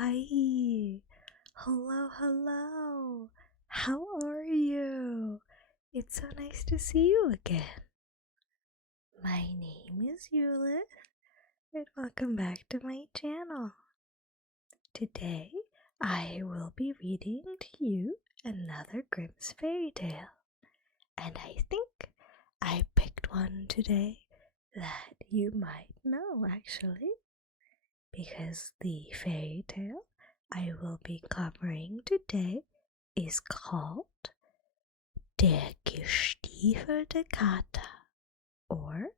Hi, hello, how are you? It's so nice to see you again. My name is Eulith, and welcome back to my channel. Today, I will be reading to you another Grimm's fairy tale, and I think I picked one today that you might know actually, because the fairy tale I will be covering today is called Der gestiefelte Kater, or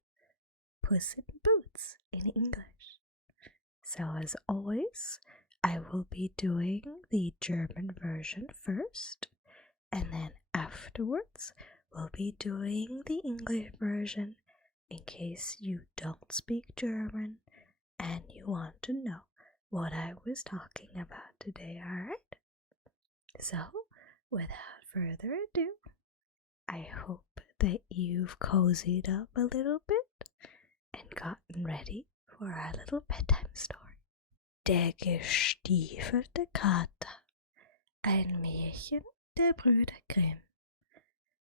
Puss in Boots in English. So as always, I will be doing the German version first, and then afterwards we'll be doing the English version in case you don't speak German and you want to know what I was talking about today, alright? So, without further ado, I hope that you've cozied up a little bit and gotten ready for our little bedtime story. Der gestiefelte Kater, ein Märchen der Brüder Grimm.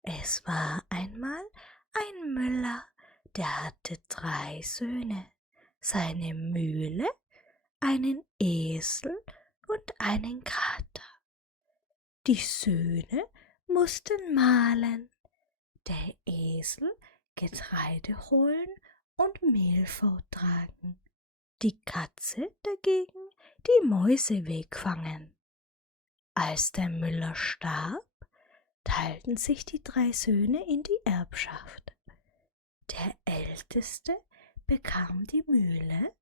Es war einmal ein Müller, der hatte 3 Söhne, seine Mühle, einen Esel und einen Kater. Die Söhne mussten mahlen, der Esel Getreide holen und Mehl vortragen, die Katze dagegen die Mäuse wegfangen. Als der Müller starb, teilten sich die 3 Söhne in die Erbschaft. Der Älteste bekam die Mühle,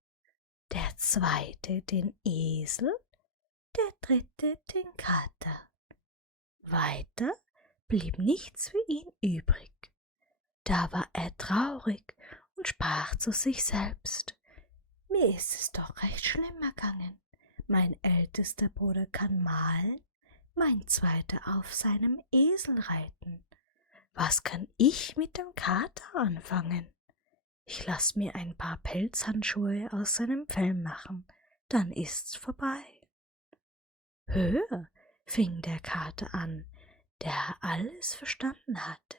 der Zweite den Esel, der Dritte den Kater. Weiter blieb nichts für ihn übrig. Da war er traurig und sprach zu sich selbst: Mir ist es doch recht schlimm ergangen. Mein ältester Bruder kann mahlen, mein Zweiter auf seinem Esel reiten. Was kann ich mit dem Kater anfangen? Ich lass mir ein paar Pelzhandschuhe aus seinem Fell machen, dann ist's vorbei. Hör, fing der Kater an, der alles verstanden hatte.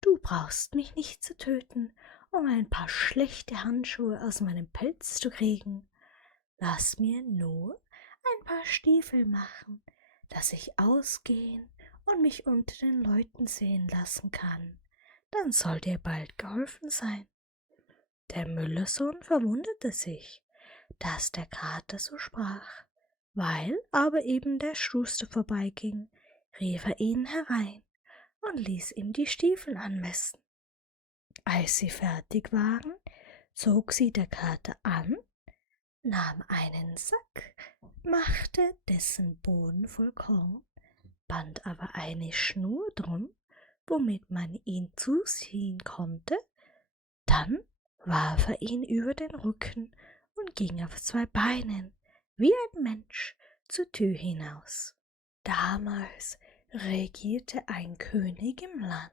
Du brauchst mich nicht zu töten, um ein paar schlechte Handschuhe aus meinem Pelz zu kriegen. Lass mir nur ein paar Stiefel machen, dass ich ausgehen und mich unter den Leuten sehen lassen kann. Dann soll dir bald geholfen sein. Der Müllersohn verwunderte sich, dass der Kater so sprach. Weil aber eben der Schuster vorbeiging, rief er ihn herein und ließ ihm die Stiefel anmessen. Als sie fertig waren, zog sie der Kater an, nahm einen Sack, machte dessen Boden voll Korn, band aber eine Schnur drum, womit man ihn zuziehen konnte, dann warf er ihn über den Rücken und ging auf 2 Beinen, wie ein Mensch, zur Tür hinaus. Damals regierte ein König im Land,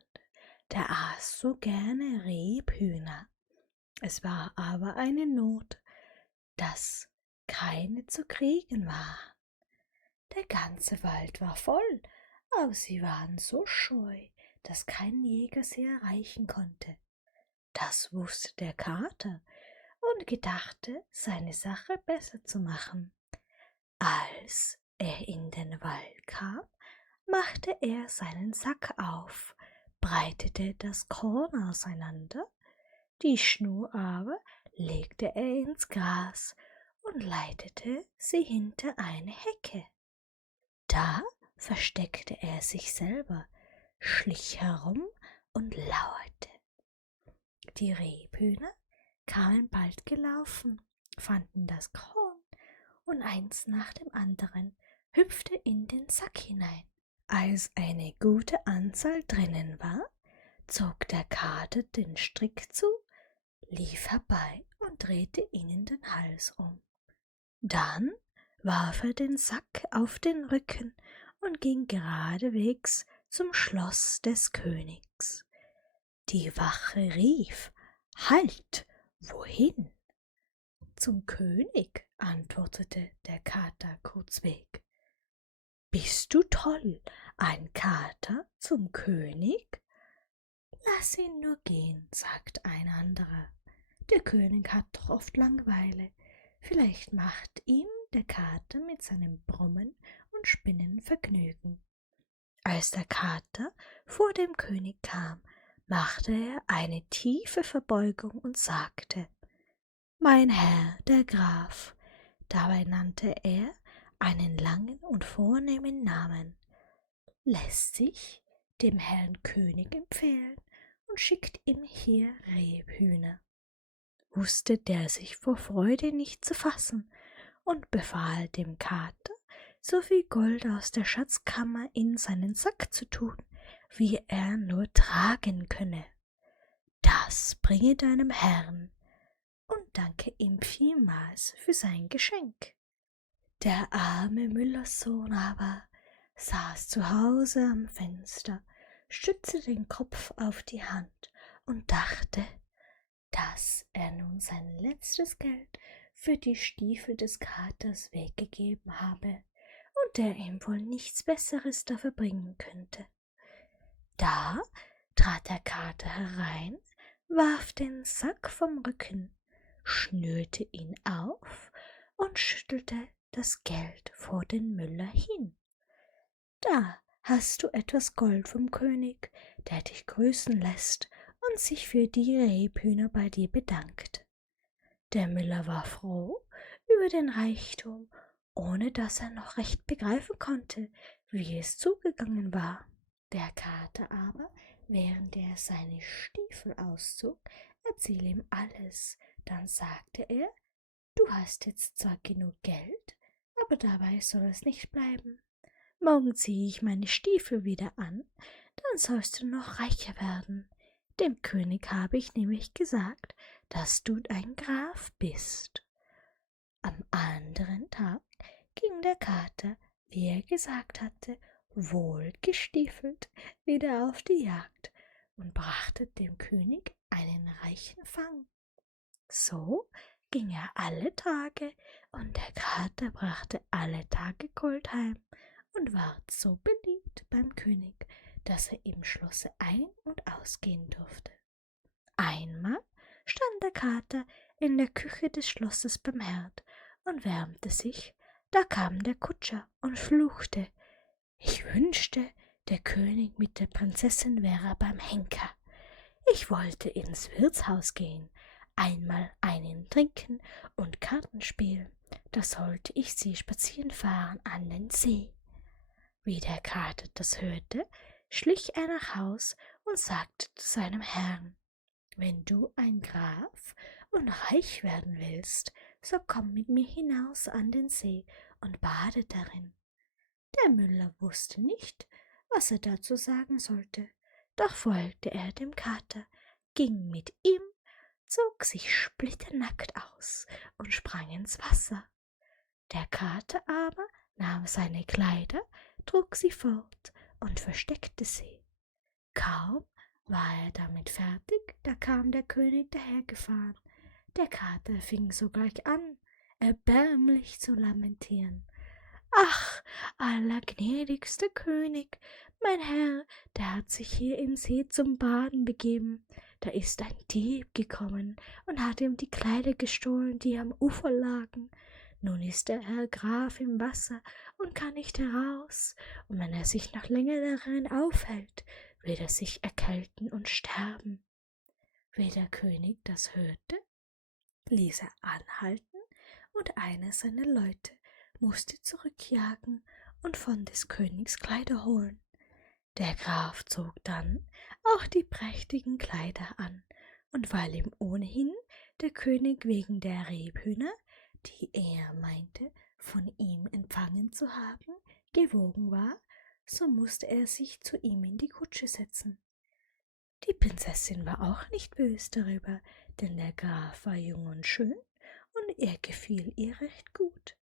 der aß so gerne Rebhühner. Es war aber eine Not, dass keine zu kriegen waren. Der ganze Wald war voll, aber sie waren so scheu, dass kein Jäger sie erreichen konnte. Das wusste der Kater und gedachte, seine Sache besser zu machen. Als er in den Wald kam, machte er seinen Sack auf, breitete das Korn auseinander, die Schnur aber legte er ins Gras und leitete sie hinter eine Hecke. Da versteckte er sich selber, schlich herum und lauerte. Die Rebhühner kamen bald gelaufen, fanden das Korn und eins nach dem anderen hüpfte in den Sack hinein. Als eine gute Anzahl drinnen war, zog der Kater den Strick zu, lief herbei und drehte ihnen den Hals um. Dann warf er den Sack auf den Rücken und ging geradewegs zum Schloss des Königs. Die Wache rief: Halt! Wohin? Zum König, antwortete der Kater kurzweg. »Bist du toll, ein Kater zum König?« »Lass ihn nur gehen«, sagt ein anderer. »Der König hat doch oft Langeweile. Vielleicht macht ihm der Kater mit seinem Brummen und Spinnen Vergnügen.« Als der Kater vor dem König kam, machte er eine tiefe Verbeugung und sagte: »Mein Herr, der Graf«, dabei nannte er einen langen und vornehmen Namen, »lässt sich dem Herrn König empfehlen und schickt ihm hier Rebhühner.« Wusste der sich vor Freude nicht zu fassen und befahl dem Kater, so viel Gold aus der Schatzkammer in seinen Sack zu tun, wie er nur tragen könne. »Das bringe deinem Herrn und danke ihm vielmals für sein Geschenk.« Der arme Müllerssohn aber saß zu Hause am Fenster, stützte den Kopf auf die Hand und dachte, dass er nun sein letztes Geld für die Stiefel des Katers weggegeben habe und er ihm wohl nichts Besseres dafür bringen könnte. Da trat der Kater herein, warf den Sack vom Rücken, schnürte ihn auf und schüttelte das Geld vor den Müller hin. »Da hast du etwas Gold vom König, der dich grüßen lässt und sich für die Rebhühner bei dir bedankt.« Der Müller war froh über den Reichtum, ohne dass er noch recht begreifen konnte, wie es zugegangen war. Der Kater aber, während er seine Stiefel auszog, erzählte ihm alles. Dann sagte er: »Du hast jetzt zwar genug Geld, aber dabei soll es nicht bleiben. Morgen ziehe ich meine Stiefel wieder an, dann sollst du noch reicher werden. Dem König habe ich nämlich gesagt, dass du ein Graf bist.« Am anderen Tag ging der Kater, wie er gesagt hatte, wohlgestiefelt wieder auf die Jagd und brachte dem König einen reichen Fang. So ging er alle Tage, und der Kater brachte alle Tage Gold heim und ward so beliebt beim König, dass er im Schlosse ein- und ausgehen durfte. Einmal stand der Kater in der Küche des Schlosses beim Herd und wärmte sich. Da kam der Kutscher und fluchte: »Ich wünschte, der König mit der Prinzessin wäre beim Henker. Ich wollte ins Wirtshaus gehen, einmal einen trinken und Karten spielen. Da sollte ich sie spazieren fahren an den See.« Wie der Kater das hörte, schlich er nach Haus und sagte zu seinem Herrn: »Wenn du ein Graf und reich werden willst, so komm mit mir hinaus an den See und bade darin.« Der Müller wusste nicht, was er dazu sagen sollte, doch folgte er dem Kater, ging mit ihm, zog sich splitternackt aus und sprang ins Wasser. Der Kater aber nahm seine Kleider, trug sie fort und versteckte sie. Kaum war er damit fertig, da kam der König dahergefahren. Der Kater fing sogleich an, erbärmlich zu lamentieren. »Ach, allergnädigster König, mein Herr, der hat sich hier im See zum Baden begeben. Da ist ein Dieb gekommen und hat ihm die Kleider gestohlen, die am Ufer lagen. Nun ist der Herr Graf im Wasser und kann nicht heraus, und wenn er sich noch länger darin aufhält, wird er sich erkälten und sterben.« Wie der König das hörte, ließ er anhalten, und einer seiner Leute musste zurückjagen und von des Königs Kleider holen. Der Graf zog dann auch die prächtigen Kleider an, und weil ihm ohnehin der König wegen der Rebhühner, die er meinte, von ihm empfangen zu haben, gewogen war, so musste er sich zu ihm in die Kutsche setzen. Die Prinzessin war auch nicht bös darüber, denn der Graf war jung und schön, und er gefiel ihr recht gut.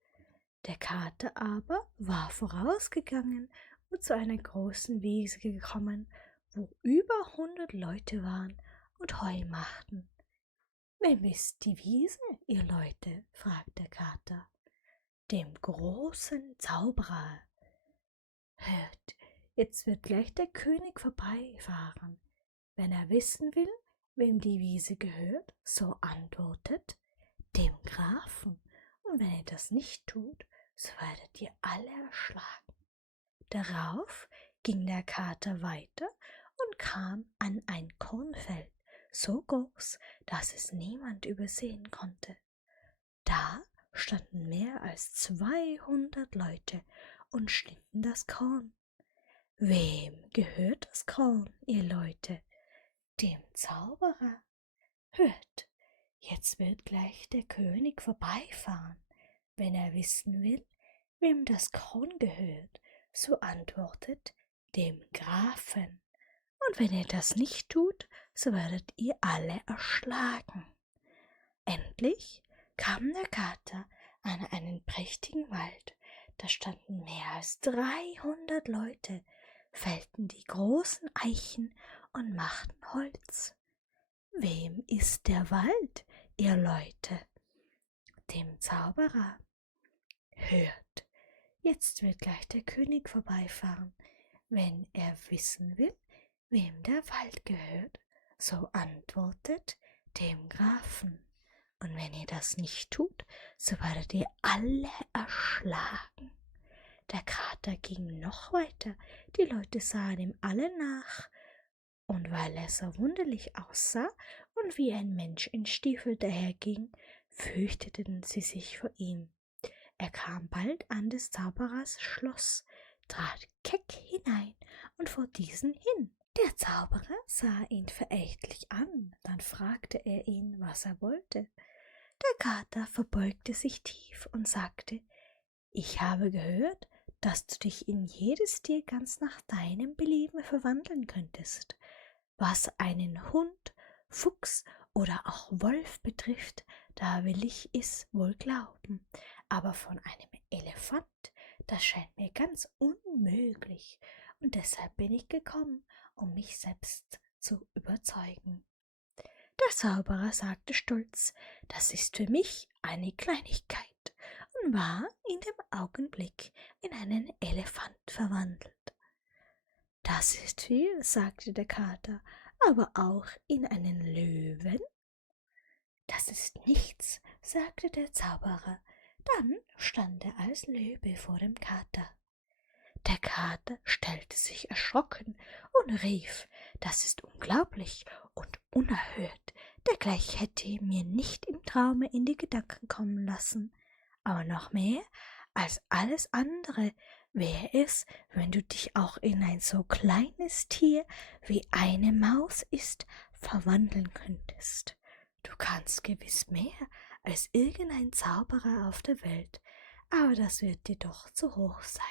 Der Kater aber war vorausgegangen und zu einer großen Wiese gekommen, wo über 100 Leute waren und Heu machten. »Wem ist die Wiese, ihr Leute?« fragt der Kater. »Dem großen Zauberer.« »Hört, jetzt wird gleich der König vorbeifahren. Wenn er wissen will, wem die Wiese gehört, so antwortet, dem Grafen. Und wenn er das nicht tut, so werdet ihr alle erschlagen.« Darauf ging der Kater weiter und kam an ein Kornfeld, so groß, dass es niemand übersehen konnte. Da standen mehr als 200 Leute und schnitten das Korn. »Wem gehört das Korn, ihr Leute?« »Dem Zauberer.« »Hört, jetzt wird gleich der König vorbeifahren. Wenn er wissen will, wem das Korn gehört, so antwortet, dem Grafen. Und wenn er das nicht tut, so werdet ihr alle erschlagen.« Endlich kam der Kater an einen prächtigen Wald. Da standen mehr als 300 Leute, fällten die großen Eichen und machten Holz. »Wem ist der Wald, ihr Leute?« »Dem Zauberer.« »Hört, jetzt wird gleich der König vorbeifahren. Wenn er wissen will, wem der Wald gehört, so antwortet, dem Grafen. Und wenn ihr das nicht tut, so werdet ihr alle erschlagen.« Der Kater ging noch weiter, die Leute sahen ihm alle nach, und weil er so wunderlich aussah und wie ein Mensch in Stiefel daherging, fürchteten sie sich vor ihm. Er kam bald an des Zauberers Schloss, trat keck hinein und vor diesen hin. Der Zauberer sah ihn verächtlich an, dann fragte er ihn, was er wollte. Der Kater verbeugte sich tief und sagte, »Ich habe gehört, dass du dich in jedes Tier ganz nach deinem Belieben verwandeln könntest. Was einen Hund, Fuchs oder auch Wolf betrifft, da will ich es wohl glauben. Aber von einem Elefant, das scheint mir ganz unmöglich. Und deshalb bin ich gekommen, um mich selbst zu überzeugen.« Der Zauberer sagte stolz, »Das ist für mich eine Kleinigkeit«, und war in dem Augenblick in einen Elefant verwandelt. »Das ist viel«, sagte der Kater, »aber auch in einen Löwen?« »Das ist nichts«, sagte der Zauberer. Dann stand er als Löwe vor dem Kater. Der Kater stellte sich erschrocken und rief, »Das ist unglaublich und unerhört, dergleich hätte mir nicht im Traume in die Gedanken kommen lassen. Aber noch mehr als alles andere wäre es, wenn du dich auch in ein so kleines Tier wie eine Maus ist, verwandeln könntest. Du kannst gewiss mehr als irgendein Zauberer auf der Welt, aber das wird dir doch zu hoch sein.«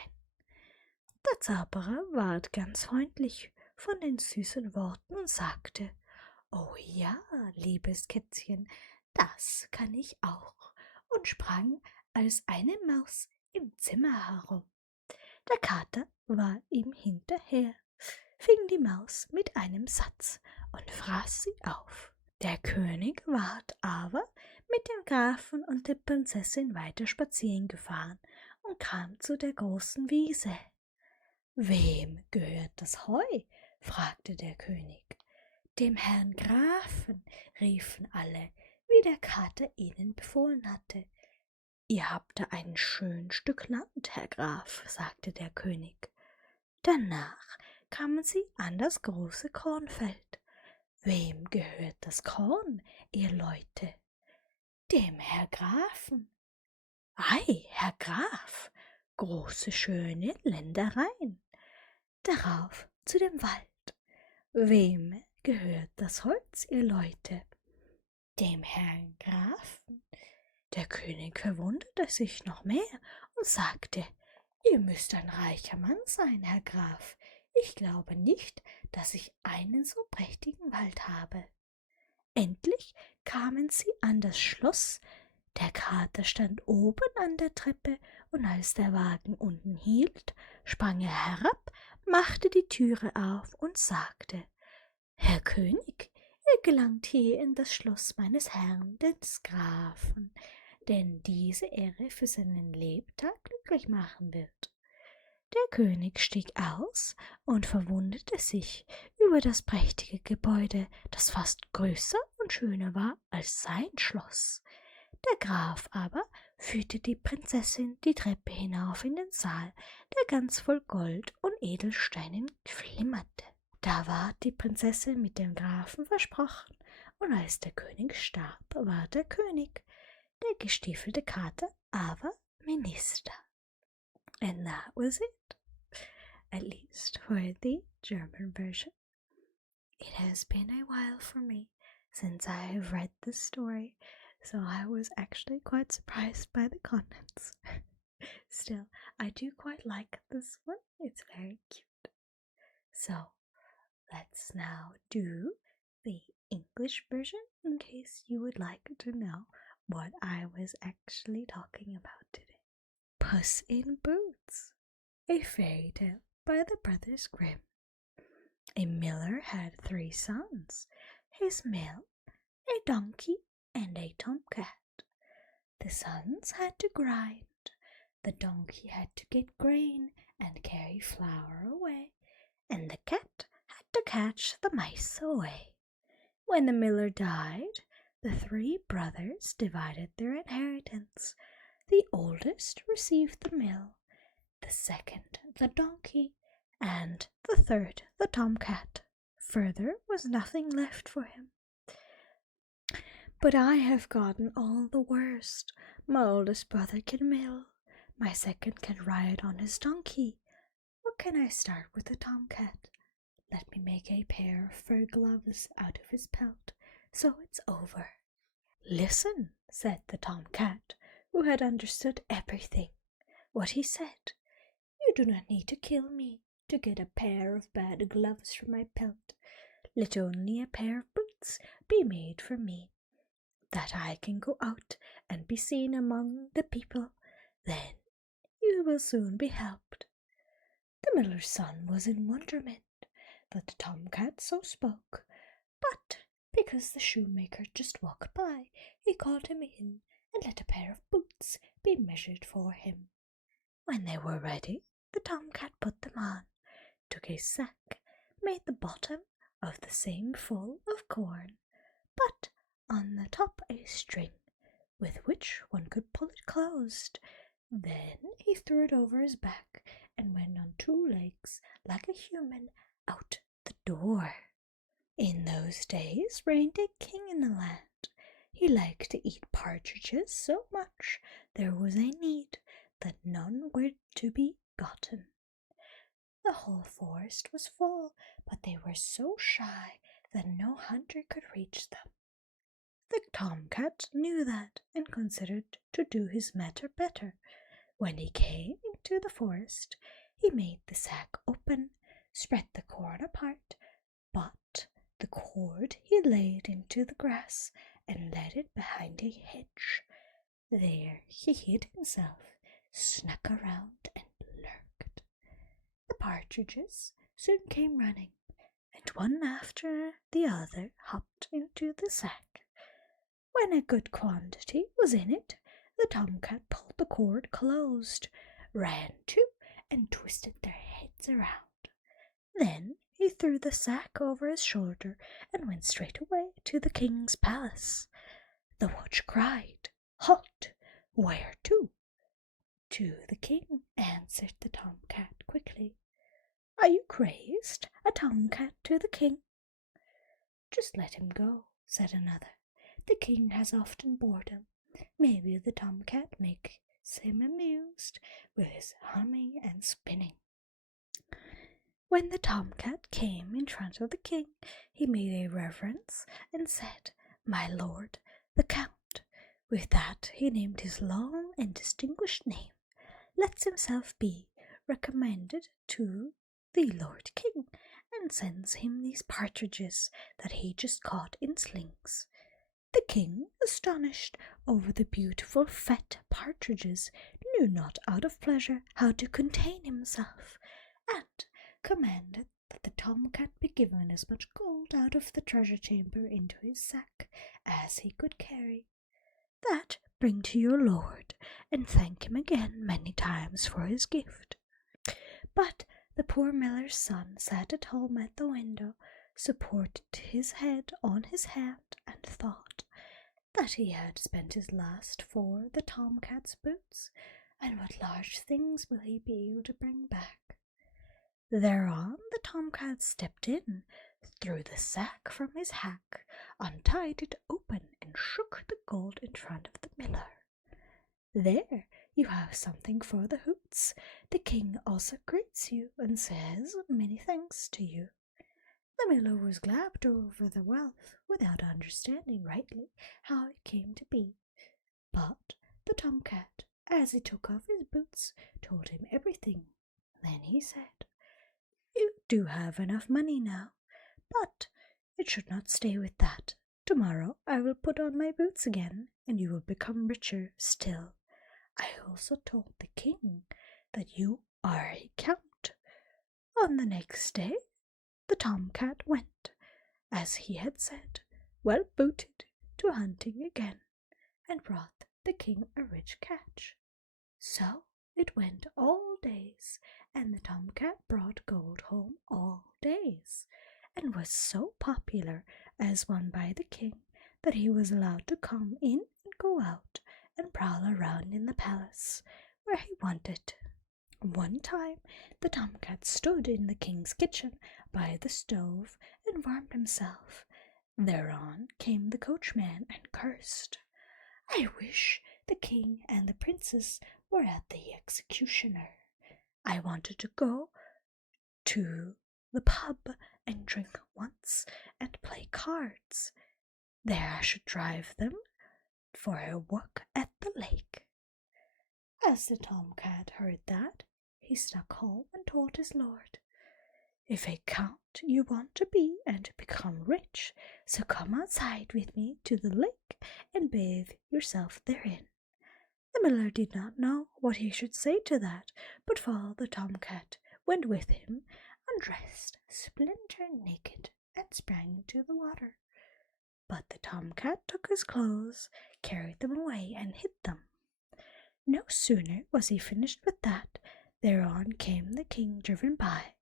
Der Zauberer ward ganz freundlich von den süßen Worten und sagte, »Oh ja, liebes Kätzchen, das kann ich auch«, und sprang als eine Maus im Zimmer herum. Der Kater war ihm hinterher, fing die Maus mit einem Satz und fraß sie auf. Der König ward aber mit dem Grafen und der Prinzessin weiter spazieren gefahren und kam zu der großen Wiese. »Wem gehört das Heu?« fragte der König. »Dem Herrn Grafen«, riefen alle, wie der Kater ihnen befohlen hatte. »Ihr habt da ein schön Stück Land, Herr Graf«, sagte der König. Danach kamen sie an das große Kornfeld. »Wem gehört das Korn, ihr Leute?« »Dem Herr Grafen.« »Ei, Herr Graf, große schöne Ländereien.« Darauf zu dem Wald. »Wem gehört das Holz, ihr Leute?« »Dem Herrn Grafen.« Der König verwunderte sich noch mehr und sagte, »Ihr müsst ein reicher Mann sein, Herr Graf. Ich glaube nicht, dass ich einen so prächtigen Wald habe.« Endlich kamen sie an das Schloss. Der Kater stand oben an der Treppe, und als der Wagen unten hielt, sprang er herab, machte die Türe auf und sagte, »Herr König, ihr gelangt hier in das Schloss meines Herrn, des Grafen, denn diese Ehre für seinen Lebtag glücklich machen wird. Der König stieg aus und verwunderte sich über das prächtige Gebäude, das fast größer und schöner war als sein Schloss. Der Graf aber führte die Prinzessin die Treppe hinauf in den Saal, der ganz voll Gold und Edelsteinen flimmerte. Da ward die Prinzessin mit dem Grafen versprochen, und als der König starb, war der König, der gestiefelte Kater, aber Minister. And that was it, at least for the German version. It has been a while for me since I have read this story, so I was actually quite surprised by the contents. Still, I do quite like this one, it's very cute. So, let's now do the English version in case you would like to know what I was actually talking about today. Puss in Boots, a fairy tale by the Brothers Grimm. A miller had 3 sons, his mill, a donkey, and a tomcat. The sons had to grind, the donkey had to get grain and carry flour away, and the cat had to catch the mice away. When the miller died, the 3 brothers divided their inheritance. The oldest received the mill, the second the donkey, and the third the tomcat. Further was nothing left for him. But I have gotten all the worst. My oldest brother can mill, my second can ride on his donkey. What can I start with the tomcat? Let me make a pair of fur gloves out of his pelt, so it's over. Listen, said the tomcat, who had understood everything. What he said, you do not need to kill me to get a pair of bad gloves from my pelt. Let only a pair of boots be made for me, that I can go out and be seen among the people. Then you will soon be helped. The miller's son was in wonderment that the tomcat so spoke, but because the shoemaker just walked by, he called him in and let a pair of boots be measured for him. When they were ready, the tomcat put them on, took a sack, made the bottom of the same full of corn, but on the top a string, with which one could pull it closed. Then he threw it over his back and went on 2 legs like a human out the door. In those days reigned a king in the land. He liked to eat partridges so much there was a need that none were to be gotten. The whole forest was full, but they were so shy that no hunter could reach them. The tomcat knew that and considered to do his matter better. When he came into the forest, he made the sack open, spread the corn apart, but the cord he laid into the grass and led it behind a hedge. There he hid himself, snuck around and lurked. The partridges soon came running, and one after the other hopped into the sack. When a good quantity was in it, the tomcat pulled the cord closed, ran to, and twisted their heads around. Then he threw the sack over his shoulder and went straight away to the king's palace. The watch cried, "Halt! Where to?" "To the king," answered the tomcat quickly. "Are you crazed? A tomcat to the king?" "Just let him go," said another. "The king has often boredom. Maybe the tomcat makes him amused with his humming and spinning." When the tomcat came in front of the king, he made a reverence and said, "My lord, the count." With that he named his long and distinguished name, lets himself be recommended to the Lord King, and sends him these partridges that he just caught in slings. The king, astonished over the beautiful fat partridges, knew not out of pleasure how to contain himself, and commanded that the tomcat be given as much gold out of the treasure chamber into his sack as he could carry. That bring to your lord, and thank him again many times for his gift. But the poor miller's son sat at home at the window, supported his head on his hand, and thought that he had spent his last for the tomcat's boots, and what large things will he be able to bring back? Thereon the tomcat stepped in, threw the sack from his hack, untied it open, and shook the gold in front of the miller. There you have something for the hoots. The king also greets you and says many thanks to you. The miller was glad over the wealth without understanding rightly how it came to be. But the tomcat, as he took off his boots, told him everything. Then he said, "You do have enough money now, but it should not stay with that. Tomorrow I will put on my boots again, and you will become richer still. I also told the king that you are a count." On the next day, the tomcat went, as he had said, well booted, to hunting again, and brought the king a rich catch. So it went all days, and the tomcat brought gold home all days, and was so popular as one by the king that he was allowed to come in and go out and prowl around in the palace where he wanted. One time the tomcat stood in the king's kitchen by the stove and warmed himself. Thereon came the coachman and cursed, "I wish the king and the princess were at the executioner. I wanted to go to the pub and drink once and play cards. There I should drive them for a walk at the lake." As the tomcat heard that, he stuck home and told his lord, "If a count you want to be and to become rich, so come outside with me to the lake and bathe yourself therein." The miller did not know what he should say to that, but followed the tomcat, went with him, undressed, splinter naked, and sprang into the water. But the tomcat took his clothes, carried them away, and hid them. No sooner was he finished with that, thereon came the king driven by.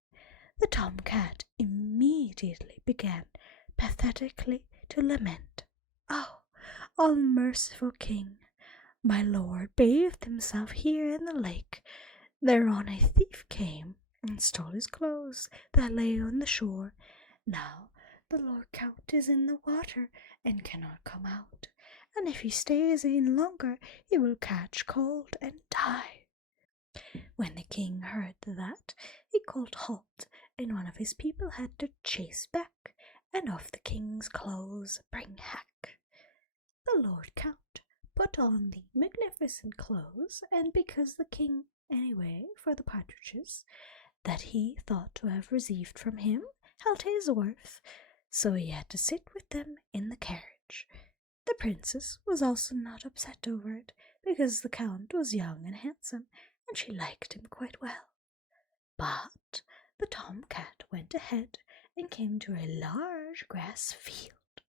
The tomcat immediately began pathetically to lament, "Oh, all merciful king, my lord bathed himself here in the lake. Thereon a thief came and stole his clothes that lay on the shore. Now the lord count is in the water and cannot come out, and if he stays in longer he will catch cold and die." When the king heard that, he called halt, and one of his people had to chase back, and of the king's clothes bring hack. The lord count put on the magnificent clothes, and because the king, anyway, for the partridges, that he thought to have received from him, held his worth, so he had to sit with them in the carriage. The princess was also not upset over it, because the count was young and handsome, and she liked him quite well. But the tomcat went ahead and came to a large grass field,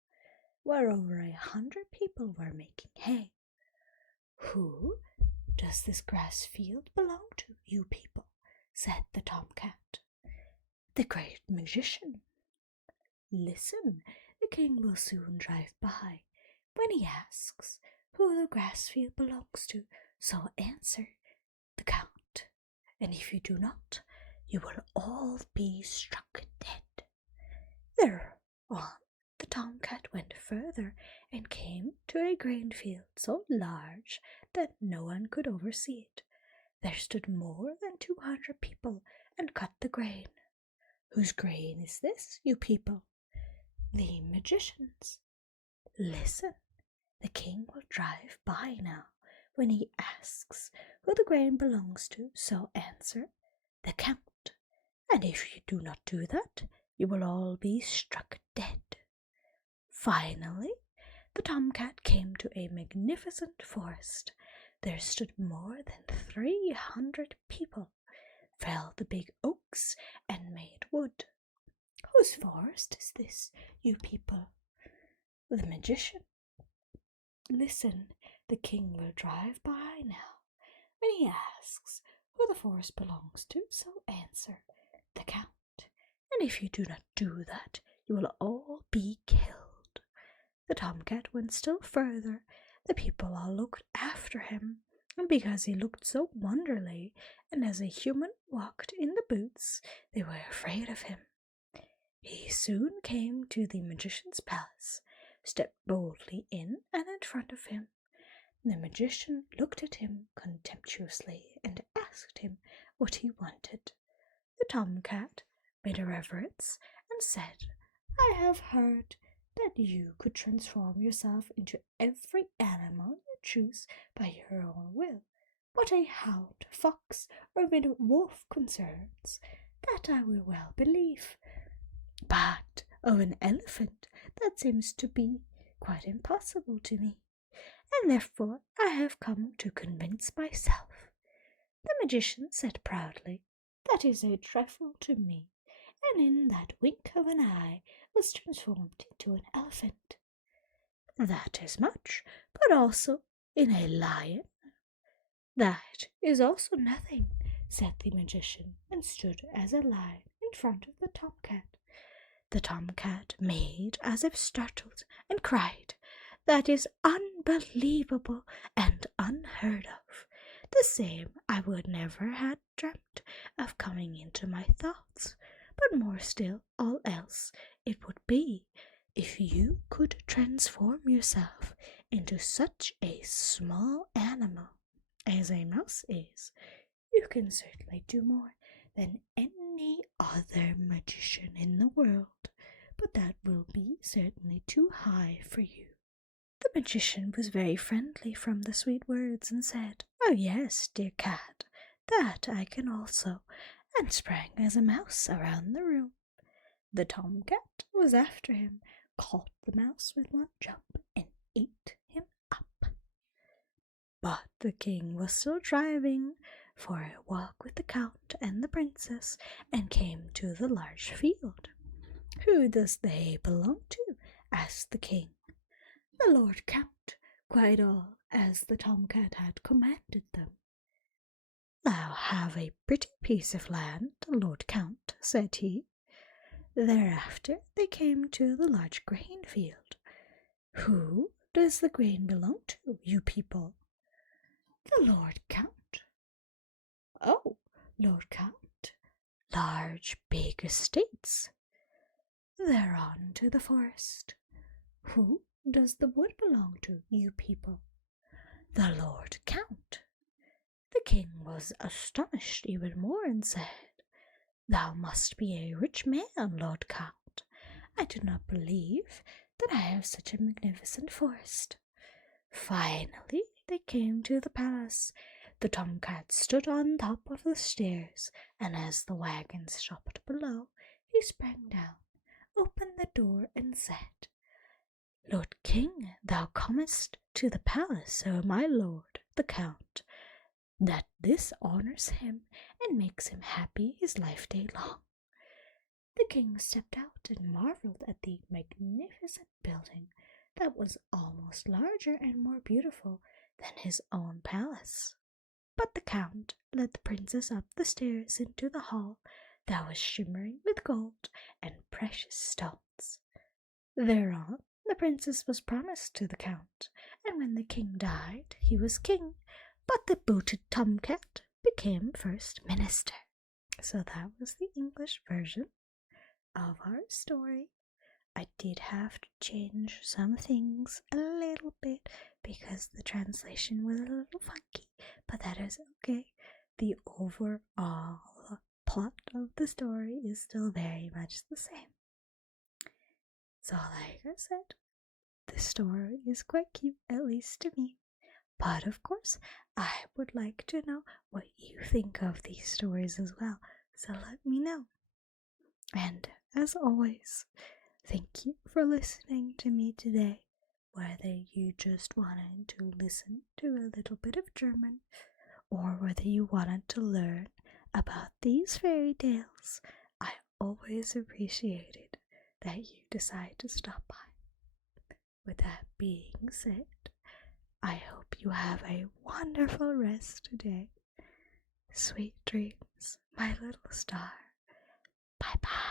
where over 100 people were making hay. "Who does this grass field belong to, you people?" said the tomcat. "The great magician." "Listen, the king will soon drive by. When he asks who the grass field belongs to, so answer, 'The count,' and if you do not, you will all be struck dead." Thereon the tomcat went further and came to a grain field so large that no one could oversee it. There stood more than 200 people and cut the grain. "Whose grain is this, you people?" "The magician's." "Listen, the king will drive by now. When he asks who the grain belongs to, so answer, 'The count,' and if you do not do that, you will all be struck dead." Finally, the tomcat came to a magnificent forest. There stood more than 300 people, felled the big oaks, and made wood. Whose forest is this, you people? The magician. Listen, the king will drive by now. When he asks who the forest belongs to, so answer, the count. And if you do not do that, you will all be killed. The tomcat went still further. The people all looked after him, and because he looked so wonderly, and as a human walked in the boots, they were afraid of him. He soon came to the magician's palace, stepped boldly in and in front of him. The magician looked at him contemptuously and asked him what he wanted. The tomcat made a reverence and said, I have heard that you could transform yourself into every animal you choose by your own will. What a hound, fox, or even wolf concerns, that I will well believe. But of an elephant, that seems to be quite impossible to me, and therefore I have come to convince myself. The magician said proudly, That is a trifle to me, and in that wink of an eye was transformed into an elephant. That is much, but also in a lion. That is also nothing, said the magician, and stood as a lion in front of the tomcat. The tomcat made as if startled and cried, That is unbelievable and unheard of. The same I would never had dreamt of coming into my thoughts, but more still all else it would be if you could transform yourself into such a small animal as a mouse is. You can certainly do more than any other magician in the world, but that will be certainly too high for you. The magician was very friendly from the sweet words and said, Oh yes, dear cat, that I can also, and sprang as a mouse around the room. The tomcat was after him, caught the mouse with one jump, and ate him up. But the king was still driving for a walk with the count and the princess, and came to the large field. Who does they belong to? Asked the king. The Lord Count, cried all, as the tomcat had commanded them. Thou have a pretty piece of land, Lord Count, said he. Thereafter they came to the large grain field. Who does the grain belong to, you people? The Lord Count. Oh, Lord Count, large big estates. Thereon to the forest. Who does the wood belong to, you people? The Lord Count. The king was astonished even more and said, Thou must be a rich man, Lord Count. I do not believe that I have such a magnificent forest. Finally they came to the palace. The tomcat stood on top of the stairs, and as the wagon stopped below, he sprang down, opened the door, and said, Lord King, thou comest to the palace of my lord, the Count, that this honours him and makes him happy his life day long. The king stepped out and marvelled at the magnificent building that was almost larger and more beautiful than his own palace. But the count led the princess up the stairs into the hall that was shimmering with gold and precious stones. Thereon the princess was promised to the count, and when the king died, he was king, but the booted tomcat became first minister. So that was the English version of our story. I did have to change some things a little bit because the translation was a little funky, but that is okay. The overall plot of the story is still very much the same. So like I said, the story is quite cute, at least to me. But of course, I would like to know what you think of these stories as well, so let me know. And as always, thank you for listening to me today, whether you just wanted to listen to a little bit of German, or whether you wanted to learn about these fairy tales. I always appreciated that you decide to stop by. With that being said, I hope you have a wonderful rest today. Sweet dreams, my little star. Bye bye.